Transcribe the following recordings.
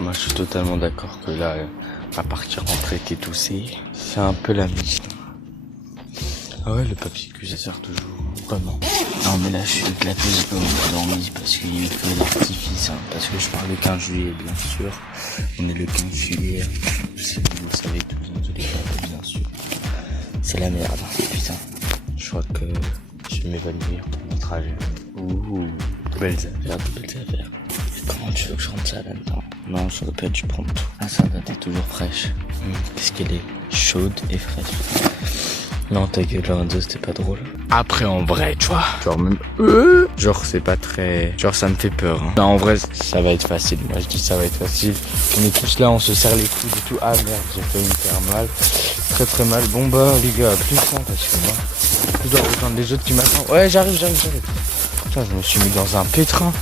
Moi je suis totalement d'accord que là, à partir en trek et tout, c'est un peu la mission. Ah ouais, le papier cul ça sert toujours, vraiment. Non mais là je suis éclaté, j'ai pas beaucoup dormi parce qu'il y a eu l'artifice, hein, parce que je parle le 15 juillet bien sûr. On est le 15 juillet, si vous le savez tous dans tous les cas, bien sûr. C'est la merde, putain. Je crois que je vais m'évanouir pour mon trajet. Ouh, belles affaires, de belles affaires. Comment tu veux que je rentre ça là-dedans? Non, j'aurais pas dû prendre tout. Ah, ça date est toujours fraîche. Qu'est-ce qu'elle est chaude et fraîche. Non, ta gueule, Lorenzo, c'était pas drôle. Après, en vrai, tu vois. Genre, même. Genre, c'est pas très. Genre, ça me fait peur. Hein. Non, en vrai, ça va être facile. Moi, je dis ça va être facile. On est tous là, on se serre les coudes et tout. Ah merde, j'ai failli me faire mal. Très très mal. Bon, bah, les gars, plus ça, parce que moi, je dois rejoindre les autres qui m'attendent. Ouais, j'arrive. Putain, je me suis mis dans un pétrin.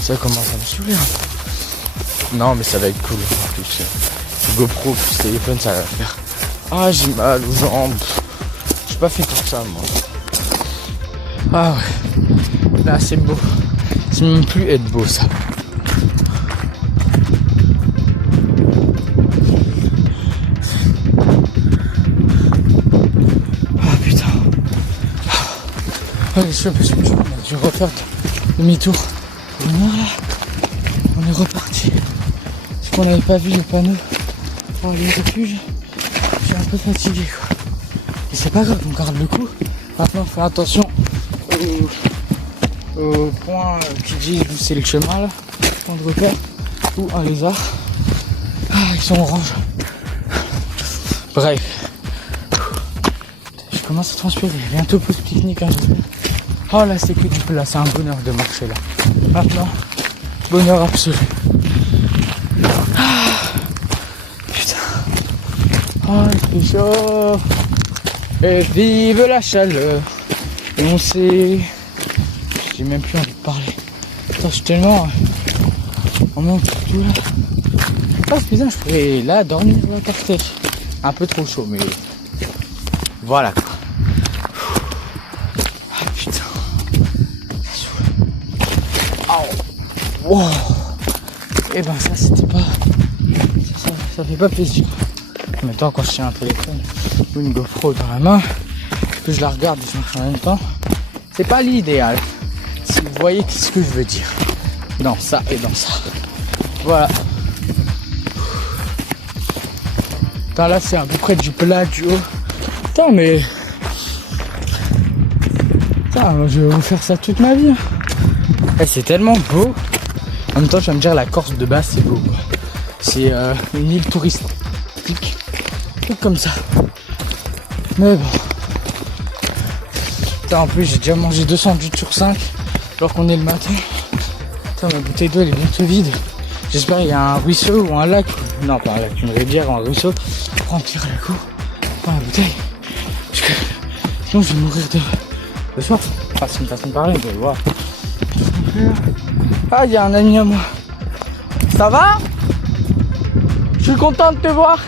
Ça commence à me saouler. Non, mais ça va être cool. En plus, GoPro plus téléphone, ça va faire. Ah, j'ai mal aux jambes. J'ai pas fait pour ça, moi. Ah ouais. Là, c'est beau. C'est même plus être beau, ça. Ah putain. Allez, je suis je vais refaire demi-tour. Voilà. On est reparti. Parce qu'on n'avait pas vu le panneau pour les refuges. Je suis un peu fatigué, quoi. Et c'est pas grave, on garde le coup. Maintenant, fais attention au point qui disent où c'est le chemin, là. Point de repère. Ou un lézard. Ah, ils sont orange. Bref. Je commence à transpirer. Bientôt pause pique-nique, hein, j'espère. Oh là, c'est que du plat. C'est un bonheur de marcher là. Maintenant, bonheur absolu. Ah, putain. Oh, il fait chaud. Et vive la chaleur. Et on sait. J'ai même plus envie de parler. Putain, je suis tellement en manque de tout là. Ah putain, je pourrais là dormir par terre. Un peu trop chaud, mais voilà quoi. Ah putain. Ça saoule. Oh. Wow. Et ben ça c'était pas. Ça fait pas plaisir. En même temps quand je tiens un téléphone ou une GoPro dans la main, que je la regarde et je marche en même temps, c'est pas l'idéal. Si vous voyez ce que je veux dire. Dans ça et dans ça. Voilà. Putain là c'est à peu près du plat, du haut. Putain mais. Putain, je vais vous faire ça toute ma vie. Eh, c'est tellement beau. En même temps je vais me dire la Corse de base c'est beau quoi. C'est une île touristique. Tout comme ça. Mais bon. Putain, en plus j'ai déjà mangé 2 sandwichs sur 5 alors qu'on est le matin. Putain, ma bouteille d'eau elle est bientôt vide. J'espère qu'il y a un ruisseau ou un lac. Non pas un lac, une rivière ou un ruisseau pour remplir la cour. Pas la bouteille. Parce que sinon je vais mourir de soif. Ah c'est une façon de parler, mais voilà. Ah il y a un ami à moi. Ça va? Je suis content de te voir.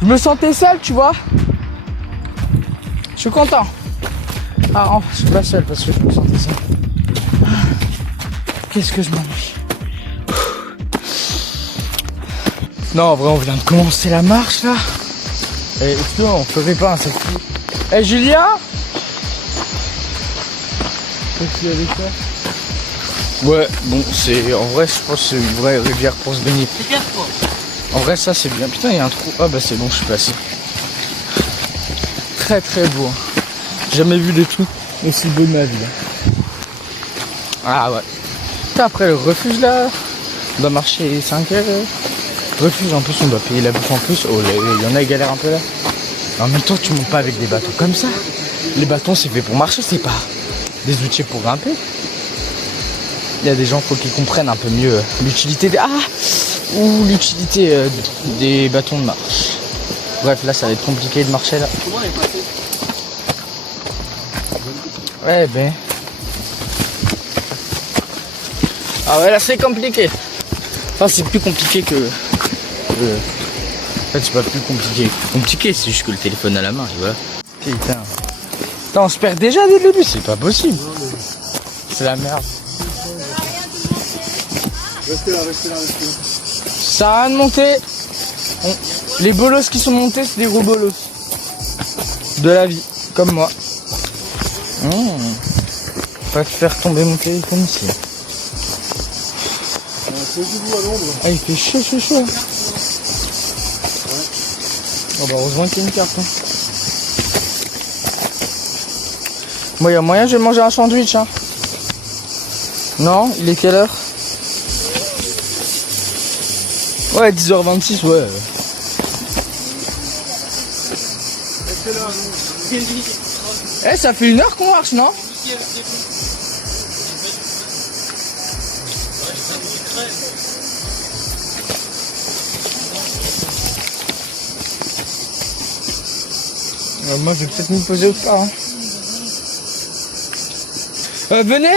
Je me sentais seul, tu vois. Je suis content. Ah, non, je suis pas seul parce que je me sentais seul. Qu'est-ce que je m'ennuie. Non, en vrai, on vient de commencer la marche là. Et est-ce qu'on ferait pas un selfie? Eh, Julia? Qu'est-ce qu'il y a avec ça? Ouais, bon, c'est. En vrai, je pense que c'est une vraie rivière pour se baigner. En vrai, ça c'est bien. Putain, il y a un trou. Ah, bah c'est bon, je suis passé. Très très beau. Jamais vu des trucs aussi beaux de ma vie. Ah ouais. Putain, après le refuge là, on doit marcher 5 heures. Refuge en plus, on doit payer la bouffe en plus. Oh, il y en a qui galèrent un peu là. En même temps, tu montes pas avec des bateaux comme ça. Les bâtons, c'est fait pour marcher, c'est pas des outils pour grimper. Il y a des gens, faut qu'ils comprennent un peu mieux l'utilité des... ou l'utilité des bâtons de marche. Bref, là, ça va être compliqué de marcher là. Comment elle est passée? Ouais, ben... Ah ouais, là, c'est compliqué. Enfin, c'est plus compliqué que... En fait, c'est pas plus compliqué. Compliqué, c'est juste que le téléphone à la main, et voilà. Putain. Putain, on se perd déjà dès le début, c'est pas possible. C'est la merde. Restez là. Ça a rien de monter. Les bolos qui sont montés, c'est des gros bolos. De la vie, comme moi. Pas te faire tomber mon téléphone ici. Ah, il fait chaud. Oh bah heureusement qu'il y a une carte. Hein. Bon, il y a moyen, je vais manger un sandwich. Hein. Non, il est quelle heure? Ouais, 10h26, ouais. Eh, ça fait 1 heure qu'on marche, non? Moi, je vais peut-être me poser autre part. Hein. Venez!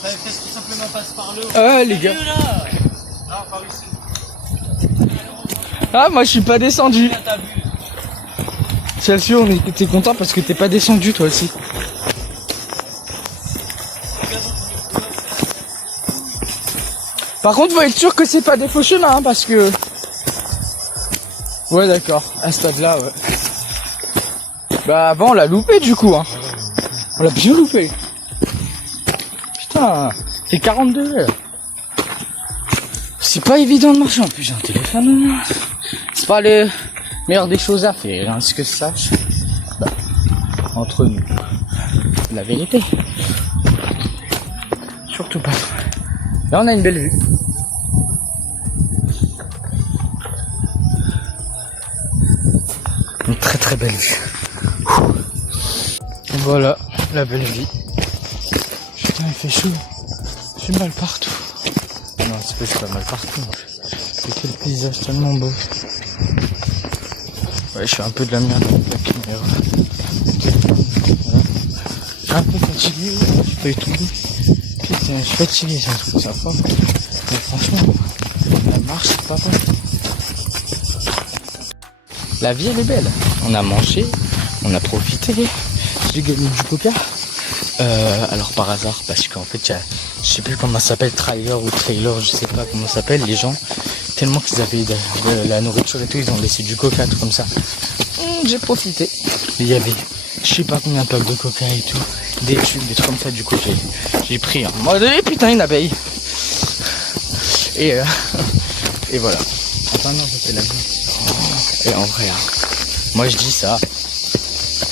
Peut-être tout simplement passe par là. Les gars. Non, par ici. Ah, moi, je suis pas descendu. Chelsea, t'es content parce que t'es pas descendu, toi aussi. Par contre, faut être sûr que c'est pas des faux chemins, hein, parce que... Ouais, d'accord. À ce stade-là, ouais. Bah, avant, on l'a loupé, du coup, hein. On l'a bien loupé. Putain, c'est 42 heures. C'est pas évident de marcher, en plus, j'ai un téléphone. C'est pas le meilleur des choses à faire, hein, ce que je sache. Bah, entre nous. La vérité. Surtout pas. Là, on a une belle vue. Une très très belle vue. Voilà, la belle vie. Putain, il fait chaud. J'ai mal partout. Non, c'est pas mal partout. C'est quel paysage tellement beau. Ouais, je suis un peu de la merde avec la caméra. Voilà. Je suis un peu fatigué, je peux y tomber. Putain, je suis fatigué, c'est un truc sympa. Mais franchement, la marche, c'est pas bon. La vie, elle est belle. On a mangé, on a profité. J'ai gagné du coca. Alors par hasard, parce qu'en fait, y a, je sais plus comment ça s'appelle, trailer ou trailer, je sais pas comment ça s'appelle, les gens, tellement qu'ils avaient de la nourriture et tout, ils ont laissé du coca, tout comme ça. J'ai profité. Il y avait, je sais pas combien de packs de coca et tout, des tubes, des trucs comme ça, du coup, j'ai pris un. Moi, putain, une abeille. Et voilà. Attends, non, ça c'est la vie. Et en vrai, moi je dis ça,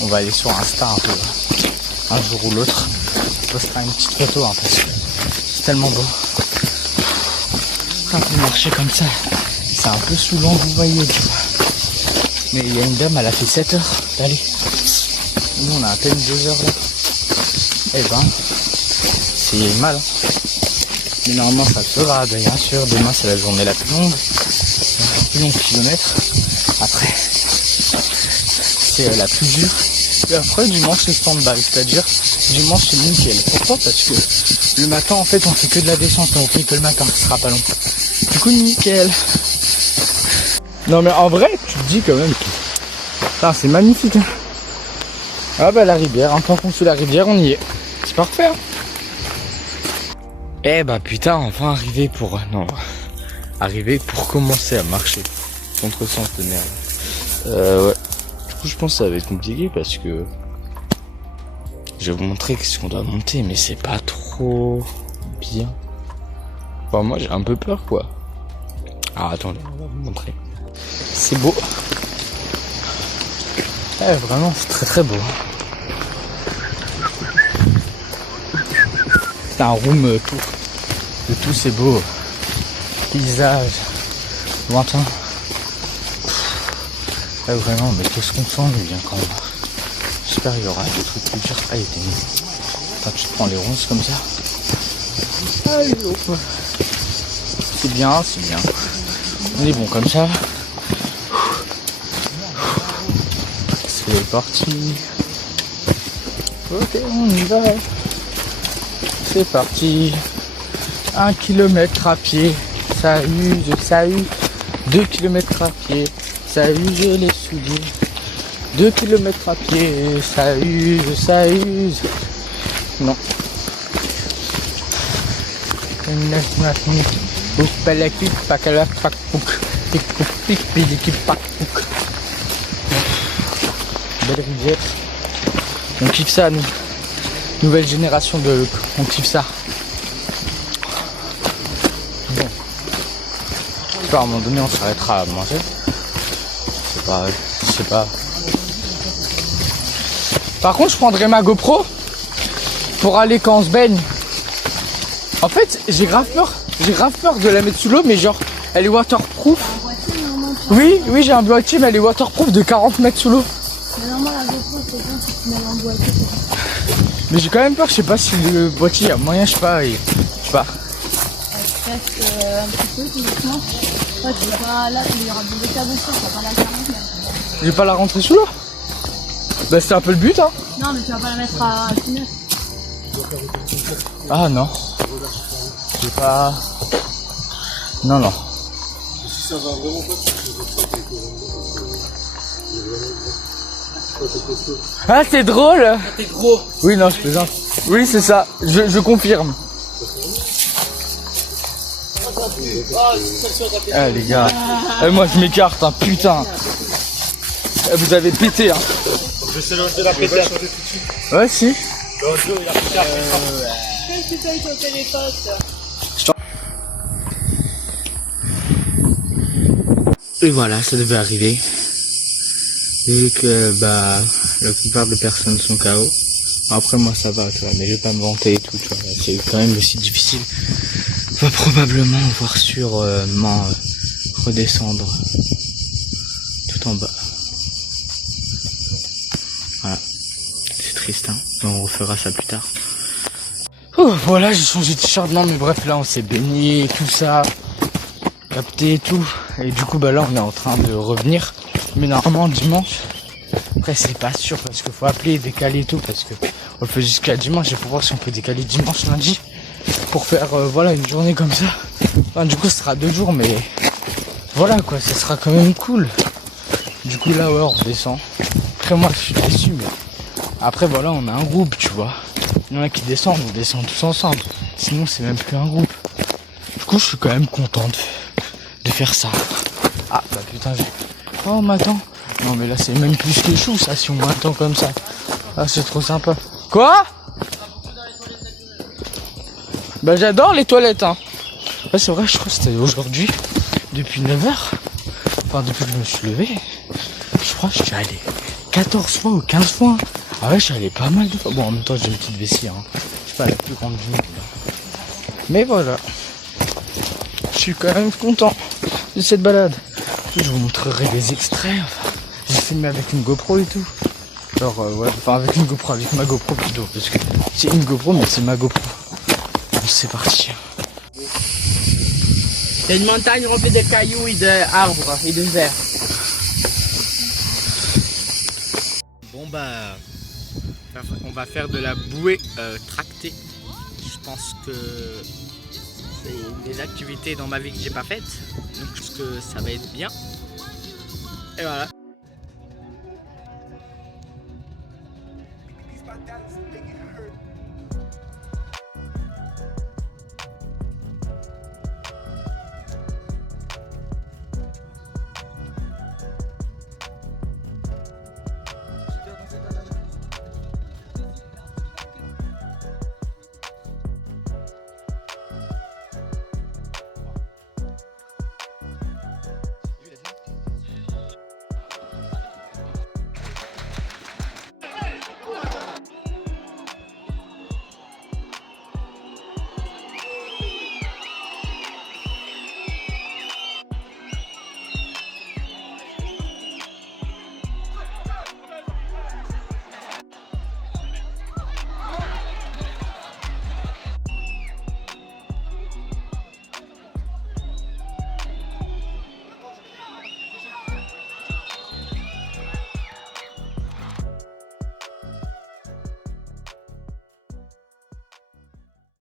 on va aller sur Insta un peu, un jour ou l'autre, on postera une petite photo, hein, parce que c'est tellement beau. Quand on marcher comme ça, c'est un peu saoulant, vous voyez, tu vois. Mais il y a une dame, elle a fait 7 heures d'aller. Nous on a à peine 2 heures là. Eh ben, c'est mal. Hein. Mais normalement ça le fera, bien sûr, demain c'est la journée la plus longue. Le plus long kilomètre. Après, c'est la plus dure. Et après, dimanche, c'est stand-by. C'est-à-dire, dimanche, c'est nickel. Pourquoi? Parce que le matin, en fait, on fait que de la descente. On fait que le matin. Ce sera pas long. Du coup, nickel. Non, mais en vrai, tu te dis quand même que... Putain, c'est magnifique. Hein. Ah bah, la rivière. En tant qu'on suit la rivière, on y est. C'est parfait. Hein. Eh bah, putain, enfin arrivé pour... Non, arrivé pour commencer à marcher. Contresens de merde. Ouais. Du coup, je pense que ça va être compliqué parce que je vais vous montrer ce qu'on doit monter, mais c'est pas trop bien. Enfin, moi, j'ai un peu peur, quoi. Ah, attendez, on va vous montrer. C'est beau. Eh, vraiment, c'est très très beau. C'est un room tout. De tout, c'est beau. Paysage lointain. Ah, vraiment, mais qu'est-ce qu'on s'ennuie bien quand même. J'espère qu'il y aura des trucs plus durs. Ah, il était mis. Attends, tu te prends les ronces comme ça. Allez, hop. C'est bien, c'est bien. On est bon comme ça. C'est parti. Ok, on y va. C'est parti. 1 kilomètre à pied. Ça use, ça use. 2 kilomètres à pied. Ça use les souliers. 2 kilomètres à pied. Ça use, ça use. Non. Une minute. Pas la cuite, pas qu'à la traque. Belle rivière. On kiffe ça, nous. Nouvelle génération de... On kiffe ça. Bon. Je sais pas, à un moment donné, on s'arrêtera à manger. Je sais pas. Par contre, je prendrai ma GoPro pour aller quand on se baigne. En fait, j'ai grave peur de la mettre sous l'eau, mais genre, elle est waterproof. Oui, j'ai un boîtier, mais elle est waterproof de 40 mètres sous l'eau. Mais normalement, la GoPro, c'est bien si tu mets en boîtier. Mais j'ai quand même peur, je sais pas si le boîtier, il y a moyen, je sais pas. Je sais pas. Tu restes un petit peu, tout doucement. Ouais, tu vas pas là, il y aura des câbles dessus, tu vas pas la faire. Je vais pas la rentrer sous l'eau. Bah, c'est un peu le but, hein. Non, mais tu vas pas la mettre à finir. Ah non. J'ai pas. Non. Si ça va vraiment pas, Ah, c'est drôle. t'es gros. Oui, non, je plaisante. Oui, c'est ça. Je confirme. Ah, les gars. Moi, je m'écarte, hein, putain. Vous avez pété, hein. Je sais l'autre de la péter. Ouais, si. L'autre, il a pété après. Putain, il sautait les potes. Et voilà, ça devait arriver. Vu que la plupart des personnes sont KO. Après moi ça va, tu vois, mais je vais pas me vanter et tout, tu vois. C'est quand même aussi difficile. On va probablement, voire sûrement redescendre tout en bas. Voilà. C'est triste, hein. On refera ça plus tard. Oh, voilà, j'ai changé de t-shirt. Non, mais bref, là on s'est baigné, tout ça. Capté et tout. Et du coup, là on est en train de revenir. Mais normalement dimanche, après c'est pas sûr parce qu'il faut appeler et décaler et tout parce que on le fait jusqu'à dimanche et pour voir si on peut décaler dimanche, lundi pour faire voilà une journée comme ça. Enfin, du coup ce sera 2 jours mais voilà quoi, ça sera quand même cool. Du coup là ouais on descend. Après moi je suis déçu mais après voilà on a un groupe tu vois. Il y en a qui descendent, on descend tous ensemble. Sinon c'est même plus un groupe. Du coup je suis quand même content de faire ça. Ah bah putain oh on m'attend. Non mais là c'est même plus que chou ça si on m'attend comme ça. Ah c'est trop sympa. Quoi? Bah j'adore les toilettes hein. Ouais c'est vrai je crois que c'était aujourd'hui. Depuis 9h. Enfin depuis que je me suis levé. Je crois que je suis allé 14 fois ou 15 fois. Ah ouais je suis allé pas mal de fois. Bon en même temps j'ai une petite vessie hein. Je suis pas la plus grande du monde. Mais voilà. Je suis quand même content de cette balade. Je vous montrerai des extraits. Enfin, j'ai filmé avec une GoPro et tout. Alors ouais, enfin avec une GoPro, avec ma GoPro plutôt. Parce que c'est une GoPro mais c'est ma GoPro. Bon c'est parti. Il y a une montagne remplie de cailloux et d'arbres et de verre. Bon bah on va faire de la bouée tractée. Je pense que c'est une des activités dans ma vie que j'ai pas faites. Donc je pense que ça va être bien. Et voilà.